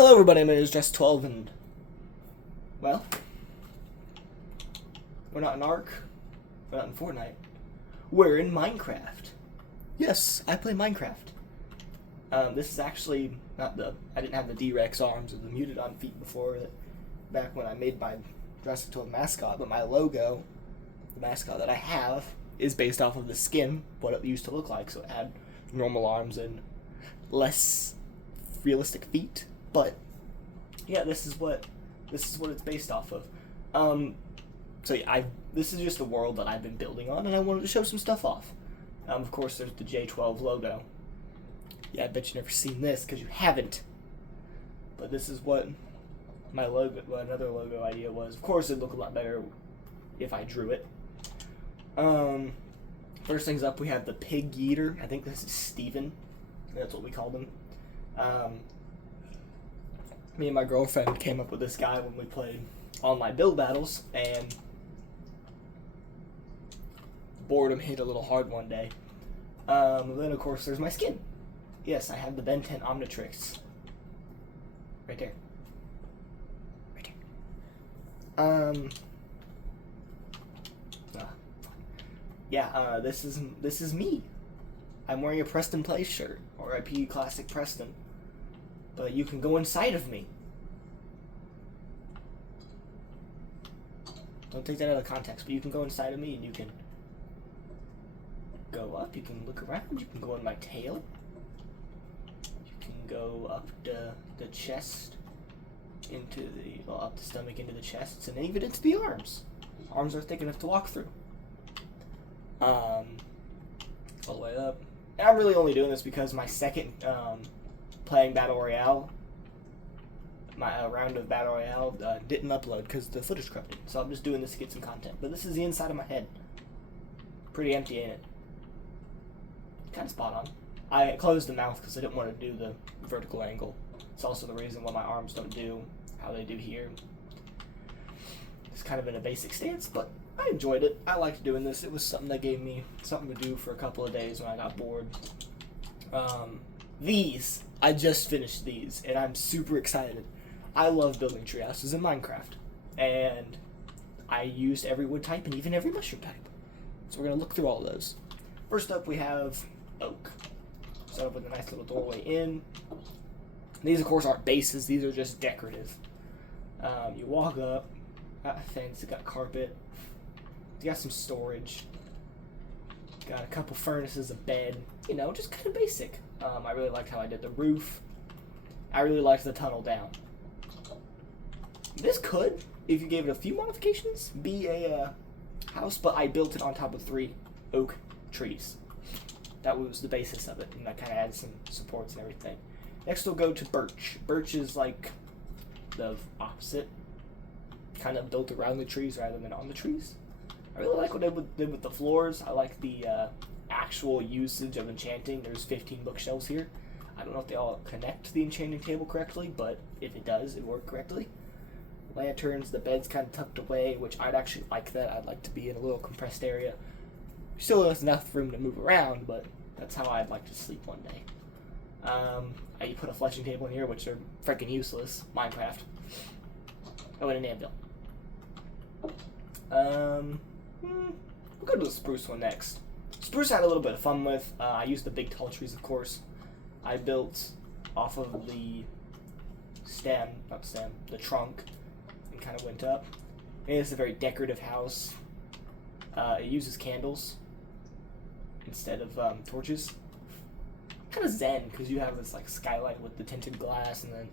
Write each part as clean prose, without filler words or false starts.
Hello everybody, my name is Just12 and, well, we're not in Ark, we're not in Fortnite, we're in Minecraft. Yes, I play Minecraft. This is actually not I didn't have the D-Rex arms or the muted on feet before, back when I made my Jurassic 12 mascot, but my logo, the mascot that I have, is based off of the skin, what it used to look like, so it had normal arms and less realistic feet. But yeah, this is what it's based off of. So yeah, this is just a world that I've been building on, and I wanted to show some stuff off. Of course, there's the J12 logo. Yeah, I bet you've never seen this because you haven't. But this is what my logo, another logo idea was. Of course, it'd look a lot better if I drew it. First things up, we have the pig eater. I think this is Steven. That's what we called him. Me and my girlfriend came up with this guy when we played online build battles, and boredom hit a little hard one day. Then of course there's my skin. Yes, I have the Ben 10 Omnitrix. Right there. Right there. Yeah, this is me. I'm wearing a Preston Place shirt, or IP Classic Preston. But you can go inside of me. Don't take that out of context, but you can go inside of me and you can go up, you can look around, you can go in my tail. You can go up the chest, up the stomach into the chest, and even into the arms. Arms are thick enough to walk through. All the way up. And I'm really only doing this because my second, playing Battle Royale, my round of Battle Royale didn't upload because the footage corrupted. So I'm just doing this to get some content. But this is the inside of my head. Pretty empty, ain't it? Kind of spot on. I closed the mouth because I didn't want to do the vertical angle. It's also the reason why my arms don't do how they do here. It's kind of in a basic stance, but I enjoyed it. I liked doing this. It was something that gave me something to do for a couple of days when I got bored. I just finished these, and I'm super excited. I love building tree houses in Minecraft, and I used every wood type and even every mushroom type. So we're going to look through all of those. First up, we have oak. Set up with a nice little doorway in. These, of course, aren't bases. These are just decorative. You walk up, got a fence, got carpet, you got some storage, got a couple furnaces, a bed, you know, just kind of basic. I really liked how I did the roof. I really liked the tunnel down. This could, if you gave it a few modifications, be a house, but I built it on top of 3 oak trees. That was the basis of it, and I kind of added some supports and everything. Next we'll go to birch. Birch is like the opposite, kind of built around the trees rather than on the trees. I really like what they did with the floors. I like the actual usage of enchanting. There's 15 bookshelves here. I don't know if they all connect to the enchanting table correctly, but if it does, it worked correctly. Lanterns, the bed's kind of tucked away, which I'd actually like that. I'd like to be in a little compressed area. Still has enough room to move around, but that's how I'd like to sleep one day. You put a fleshing table in here, which are freaking useless. Minecraft. Oh, and an anvil. We'll go to the spruce one next. Spruce I had a little bit of fun with. I used the big tall trees, of course. I built off of the the trunk, and kind of went up. And it's a very decorative house. It uses candles instead of torches. Kind of zen, because you have this like skylight with the tinted glass, and then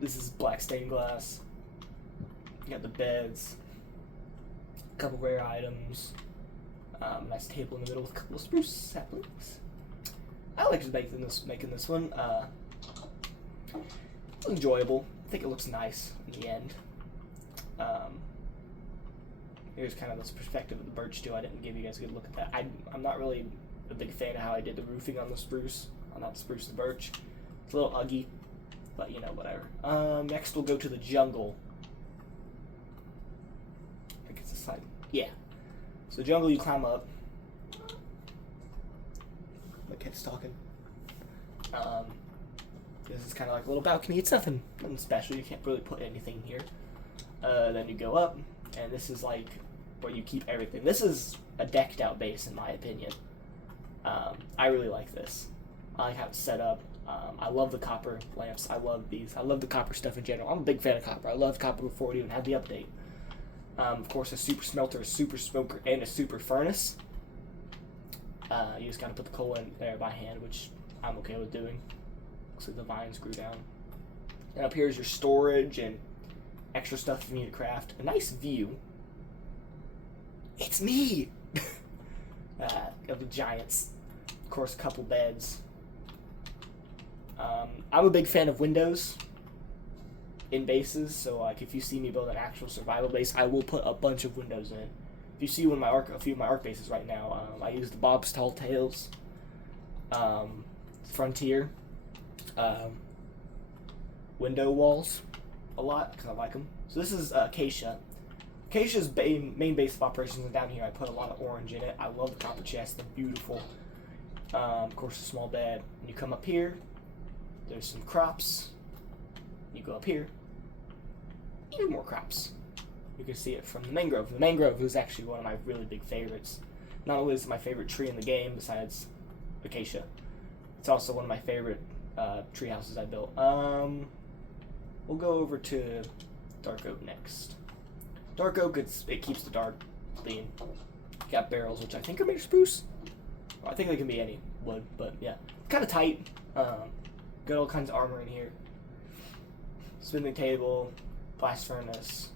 this is black stained glass. You got the beds, a couple rare items, nice table in the middle with a couple of spruce saplings. I liked making this one. It's enjoyable. I think it looks nice in the end. Here's kind of this perspective of the birch too. I didn't give you guys a good look at that. I'm not really a big fan of how I did the roofing on the spruce. Not the spruce, the birch. It's a little uggy, but you know, whatever. Next we'll go to the jungle. I think it's the side. Yeah. So jungle, you climb up. My cat's talking. This is kind of like a little balcony. It's nothing special. You can't really put anything here. Then you go up, and this is like where you keep everything. This is a decked out base in my opinion. I really like this. I like how it's set up. I love the copper lamps. I love these. I love the copper stuff in general. I'm a big fan of copper. I loved copper before it even had the update. Of course, a super smelter, a super smoker, and a super furnace. You just gotta put the coal in there by hand, which I'm okay with doing. Looks like the vines grew down. And up here is your storage and extra stuff if you need to craft. A nice view. It's me! Of the giants. Of course, a couple beds. I'm a big fan of windows in bases, so like if you see me build an actual survival base, I will put a bunch of windows in. If you see a few of my arc bases right now, I use the Bob's Tall Tales, Frontier, window walls a lot because I like them. So this is Acacia. Acacia's main base of operations, and down here I put a lot of orange in it. I love the copper chests; they're beautiful. Of course, a small bed. And you come up here. There's some crops. You go up here. Even more crops. You can see it from the mangrove. The mangrove is actually one of my really big favorites. Not only is it my favorite tree in the game, besides Acacia, it's also one of my favorite tree houses I built. We'll go over to dark oak next. Dark oak, it keeps the dark clean. Got barrels, which I think are made of spruce. Well, I think they can be any wood, but yeah, kind of tight. Got all kinds of armor in here. Spinning table, blast furnace,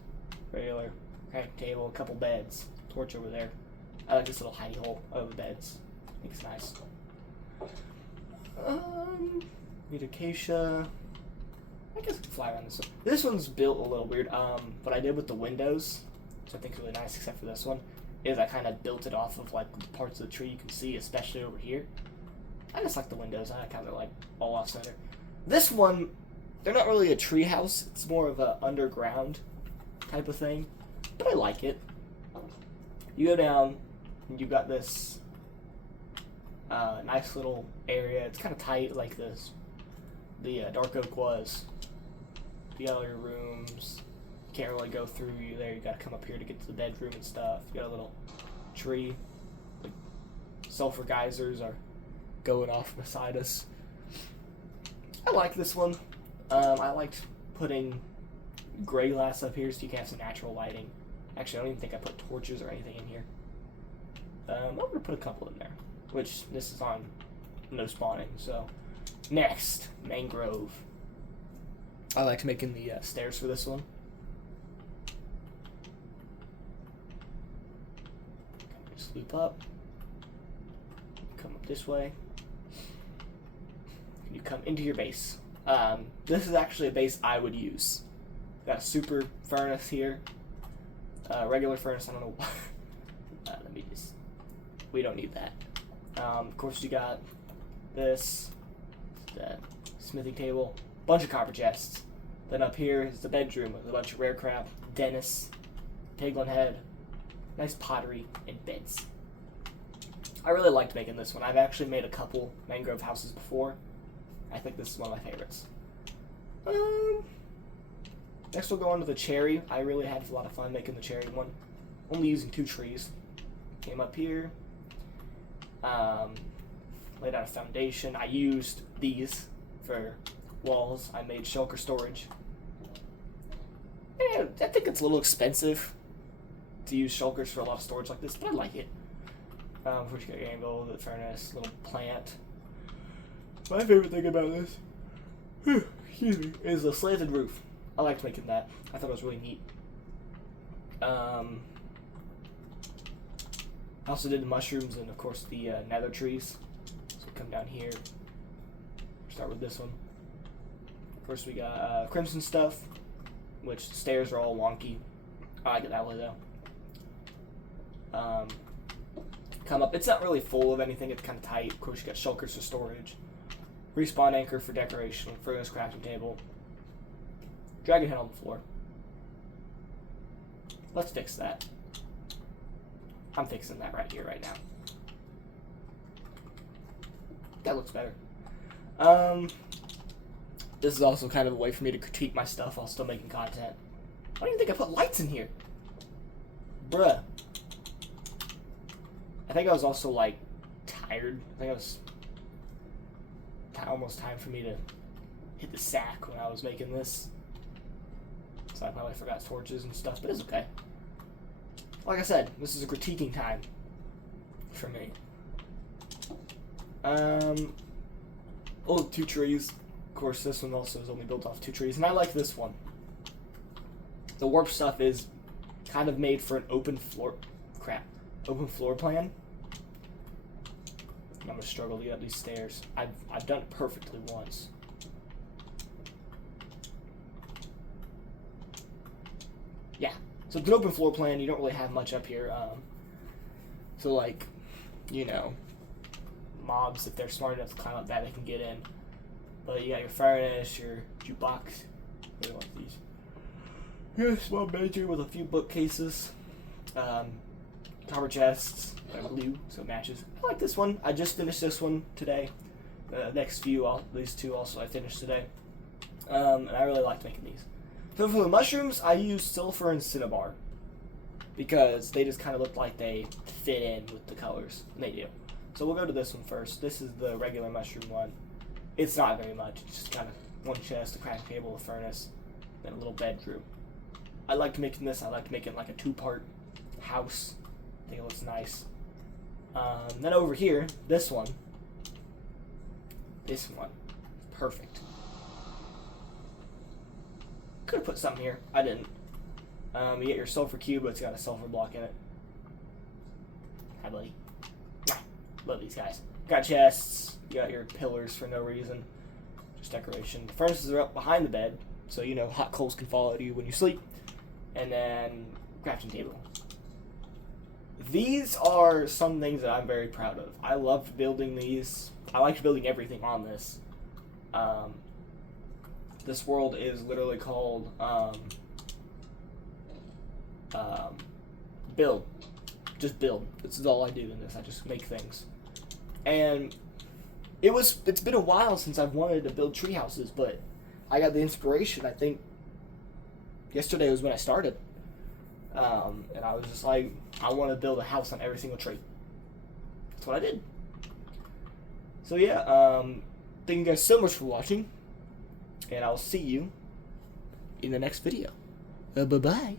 regular crafting table, a couple beds, torch over there. I like this little hidey hole over beds. I think it's nice. Need acacia. I guess I can fly around this one. This one's built a little weird. What I did with the windows, which I think is really nice, except for this one, is I kind of built it off of like the parts of the tree you can see, especially over here. I just like the windows. I kind of like all off center. This one, they're not really a tree house. It's more of a underground type of thing, but I like it. You go down, and you've got this nice little area. It's kind of tight, like this. The dark oak was. You got all your rooms. You can't really go through you there. You got to come up here to get to the bedroom and stuff. You got a little tree. The sulfur geysers are going off beside us. I like this one. I liked putting gray glass up here so you can have some natural lighting. Actually, I don't even think I put torches or anything in here. I'm going to put a couple in there, which this is on no spawning. So next, mangrove. I liked making the stairs for this one. Just loop up. Come up this way. You come into your base. This is actually a base I would use. Got a super furnace here. Regular furnace, I don't know why. Let me just... We don't need that. Of course, you got this. The smithing table. Bunch of copper chests. Then up here is the bedroom with a bunch of rare crap. Dennis. Piglin head. Nice pottery and beds. I really liked making this one. I've actually made a couple mangrove houses before. I think this is one of my favorites. Next we'll go on to the cherry. I really had a lot of fun making the cherry one. Only using 2 trees. Came up here. Laid out a foundation. I used these for walls. I made shulker storage. Yeah, I think it's a little expensive to use shulkers for a lot of storage like this, but I like it. First you got your anvil, the furnace, little plant. My favorite thing about this excuse me, is the slanted roof. I liked making that. I thought it was really neat. I also did the mushrooms and, of course, the nether trees. So we come down here. Start with this one. First we got crimson stuff, which the stairs are all wonky. I like it that way, though. Come up. It's not really full of anything. It's kind of tight. Of course, you got shulkers for storage. Respawn anchor for decoration. Furnace crafting table. Dragon head on the floor. Let's fix that. I'm fixing that right here, right now. That looks better. This is also kind of a way for me to critique my stuff while still making content. Why do you think I put lights in here? Bruh. I think I was also, like, tired. I think it was almost time for me to hit the sack when I was making this. So I probably forgot torches and stuff, but it's okay. Like I said, this is a critiquing time for me. Oh, 2 trees. Of course, this one also is only built off 2 trees, and I like this one. The warp stuff is kind of made for an open floor plan. I'm gonna struggle to get up these stairs. I've done it perfectly once. Yeah, so it's an open floor plan. You don't really have much up here. So like, you know, mobs, if they're smart enough to climb up that, they can get in. But you got your furnace, your jukebox. I really like these. Here's a small bedroom with a few bookcases. Copper chests, blue, so it matches. I like this one. I just finished this one today. Next few, these 2 also I finished today. And I really liked making these. So for the mushrooms, I used silver and cinnabar. Because they just kind of look like they fit in with the colors. And they do. So we'll go to this one first. This is the regular mushroom one. It's not very much. It's just kind of 1 chest, a crafting table, a furnace, then a little bedroom. I liked making this. I liked making like a 2-part house. I think it looks nice. Then over here, this one. Perfect. Could have put something here. I didn't. You get your sulfur cube, but it's got a sulfur block in it. Hi, buddy. Love these guys. Got chests. You got your pillars for no reason. Just decoration. The furnaces are up behind the bed, so you know hot coals can fall out of you when you sleep. And then crafting table. These are some things that I'm very proud of. I loved building these. I liked building everything on this. This world is literally called build. Just build. This is all I do in this. I just make things. And it's been a while since I've wanted to build tree houses, but I got the inspiration, I think, yesterday was when I started. And I was just like, I want to build a house on every single tree. That's what I did. So yeah, thank you guys so much for watching, and I'll see you in the next video. Bye-bye.